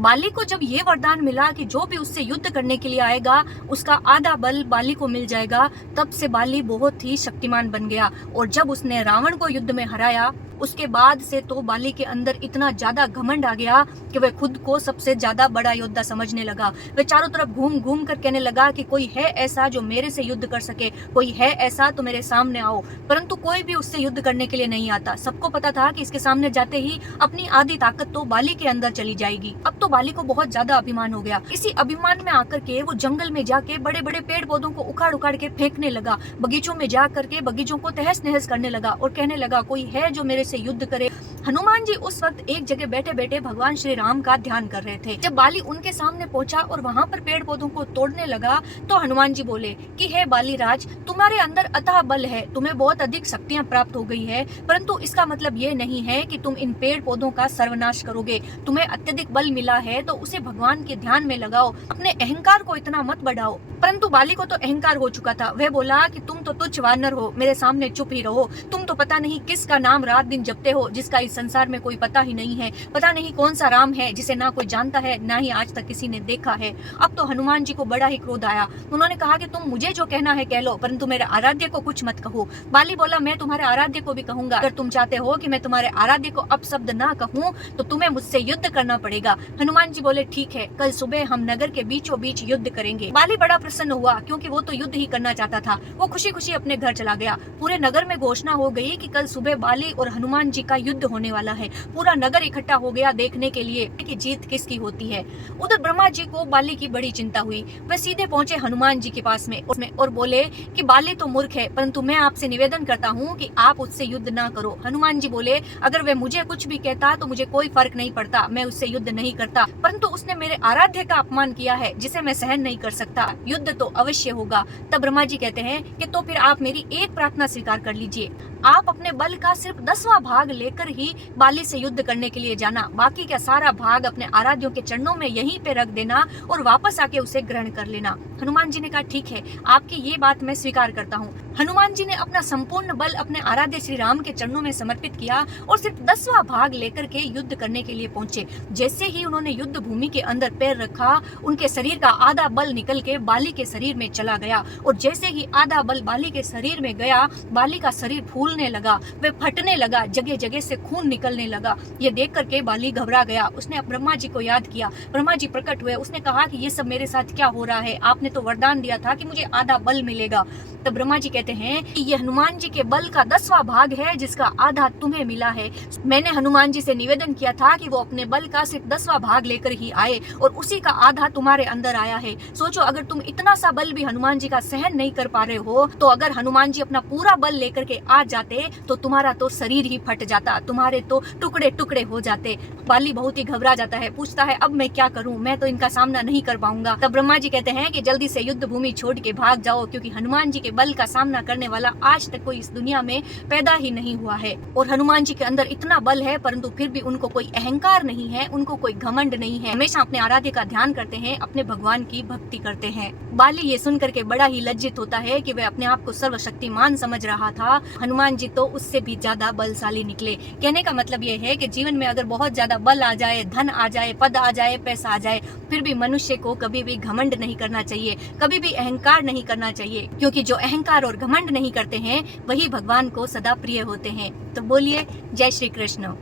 बाली को जब ये वरदान मिला कि जो भी उससे युद्ध करने के लिए आएगा उसका आधा बल बाली को मिल जाएगा, तब से बाली बहुत ही शक्तिमान बन गया। और जब उसने रावण को युद्ध में हराया, उसके बाद से तो बाली के अंदर इतना ज्यादा घमंड आ गया कि वह खुद को सबसे ज्यादा बड़ा योद्धा समझने लगा। वह चारों तरफ घूम घूम कर कहने लगा कि कोई है ऐसा जो मेरे से युद्ध कर सके, कोई है ऐसा तो मेरे सामने आओ। परंतु कोई भी उससे युद्ध करने के लिए नहीं आता। सबको पता था कि इसके सामने जाते ही अपनी आधी ताकत तो बाली के अंदर चली जाएगी। अब तो बाली को बहुत ज्यादा अभिमान हो गया। इसी अभिमान में आकर के वो जंगल में जाके बड़े बड़े पेड़ पौधों को उखाड़ उखाड़ के फेंकने लगा, बगीचों में जा करके बगीचों को तहस नहस करने लगा और कहने लगा कोई है जो मेरे से युद्ध करे। हनुमान जी उस वक्त एक जगह बैठे बैठे भगवान श्री राम का ध्यान कर रहे थे। जब बाली उनके सामने पहुंचा और वहां पर पेड़ पौधों को तोड़ने लगा, तो हनुमान जी बोले कि हे बाली राज, तुम्हारे अंदर अथाह बल है, तुम्हें बहुत अधिक शक्तियां प्राप्त हो गई है, परंतु इसका मतलब ये नहीं है कि तुम इन पेड़ पौधों का सर्वनाश करोगे। तुम्हें अत्यधिक बल मिला है तो उसे भगवान के ध्यान में लगाओ, अपने अहंकार को इतना मत बढ़ाओ। परंतु बाली को तो अहंकार हो चुका था। वह बोला कि तुम तो तुच्छ वानर हो, मेरे सामने चुप ही रहो। तुम तो पता नहीं किसका नाम रात दिन जपते हो, जिसका इस संसार में कोई पता ही नहीं है। पता नहीं कौन सा राम है जिसे ना कोई जानता है, ना ही आज तक किसी ने देखा है। अब तो हनुमान जी को बड़ा ही क्रोध आया। उन्होंने कहा कि तुम मुझे जो कहना है कह लो, परंतु मेरे आराध्य को कुछ मत कहो। बाली बोला मैं तुम्हारे आराध्य को भी कहूंगा। अगर तुम चाहते हो कि मैं तुम्हारे आराध्य को अपशब्द ना कहूँ तो तुम्हें मुझसे युद्ध करना पड़ेगा। हनुमान जी बोले ठीक है, कल सुबह हम नगर के बीचों बीच युद्ध करेंगे। बाली बड़ा प्रसन्न हुआ क्योंकि वो तो युद्ध ही करना चाहता था। वो खुशी खुशी अपने घर चला गया। पूरे नगर में घोषणा हो गई कि कल सुबह बाली और हनुमान जी का युद्ध होने वाला है। पूरा नगर इकट्ठा हो गया देखने के लिए कि जीत किसकी होती है। उधर ब्रह्मा जी को बाली की बड़ी चिंता हुई। वह सीधे पहुंचे हनुमान जी के पास में और बोले कि बाली तो मूर्ख है, परंतु मैं आपसे निवेदन करता हूँ कि आप उससे युद्ध ना करो। हनुमान जी बोले अगर वह मुझे कुछ भी कहता तो मुझे कोई फर्क नहीं पड़ता, मैं उससे युद्ध नहीं करता, परंतु उसने मेरे आराध्य का अपमान किया है जिसे मैं सहन नहीं कर सकता। युद्ध तो अवश्य होगा। तब ब्रह्मा जी कहते हैं कि तो फिर आप मेरी एक प्रार्थना स्वीकार कर लीजिए। आप अपने बल का सिर्फ 10वां भाग लेकर ही बाली से युद्ध करने के लिए जाना, बाकी का सारा भाग अपने आराध्यों के चरणों में यहीं पे रख देना और वापस आके उसे ग्रहण कर लेना। हनुमान जी ने कहा ठीक है, आपकी ये बात मैं स्वीकार करता हूँ। हनुमान जी ने अपना संपूर्ण बल अपने आराध्य श्री राम के चरणों में समर्पित किया और सिर्फ 10वां भाग लेकर के युद्ध करने के लिए पहुंचे। जैसे ही उन्होंने युद्ध भूमि के अंदर पैर रखा, उनके शरीर का आधा बल निकल के बाली के शरीर में चला गया और जैसे ही आधा बल बाली के शरीर में गया, बाली का शरीर फूलने लगा, वह फटने लगा, जगह जगह से खून निकलने लगा। ये देख करके बाली घबरा गया। उसने ब्रह्मा जी को याद किया। ब्रह्मा जी प्रकट हुए। उसने कहा कि ये सब मेरे साथ क्या हो रहा है, आपने तो वरदान दिया था कि मुझे आधा बल मिलेगा। तब ब्रह्मा जी कहते हैं कि ये हनुमान जी के बल का 10वां भाग है जिसका आधा तुम्हें मिला है। मैंने हनुमान जी से निवेदन किया था कि वो अपने बल का सिर्फ 10वां भाग लेकर ही आए और उसी का आधा तुम्हारे अंदर आया है। सोचो अगर तुम इतना सा बल भी हनुमान जी का सहन नहीं कर पा रहे हो, तो अगर हनुमान जी अपना पूरा बल लेकर के आ जाते तो तुम्हारा तो शरीर ही फट जाता, तुम्हारे तो टुकड़े टुकड़े हो जाते। बाली बहुत ही घबरा जाता है, पूछता है अब मैं क्या करूं, मैं तो इनका सामना नहीं कर पाऊंगा। तब ब्रह्मा जी कहते हैं कि जल्दी से युद्ध भूमि छोड़ के भाग जाओ, क्योंकि हनुमान जी के बल का सामना करने वाला आज तक कोई इस दुनिया में पैदा ही नहीं हुआ है। और हनुमान जी के अंदर इतना बल है परंतु फिर भी उनको कोई अहंकार नहीं है, उनको कोई घमंड नहीं है, हमेशा अपने आराध्य का ध्यान करते हैं, अपने भगवान की भक्ति करते हैं। बाली ये सुनकर के बड़ा ही लज्जित होता है कि वह अपने आप को सर्वशक्तिमान समझ रहा था। हनुमान जी तो उससे भी ज्यादा बलशाली निकले। कहने का मतलब ये है कि जीवन में अगर बहुत ज्यादा बल आ जाए, धन आ जाए, पद आ जाए, पैसा आ जाए, फिर भी मनुष्य को कभी भी घमंड नहीं करना चाहिए, कभी भी अहंकार नहीं करना चाहिए, क्योंकि जो अहंकार और घमंड नहीं करते हैं वही भगवान को सदा प्रिय होते हैं। तो बोलिए जय श्री कृष्ण।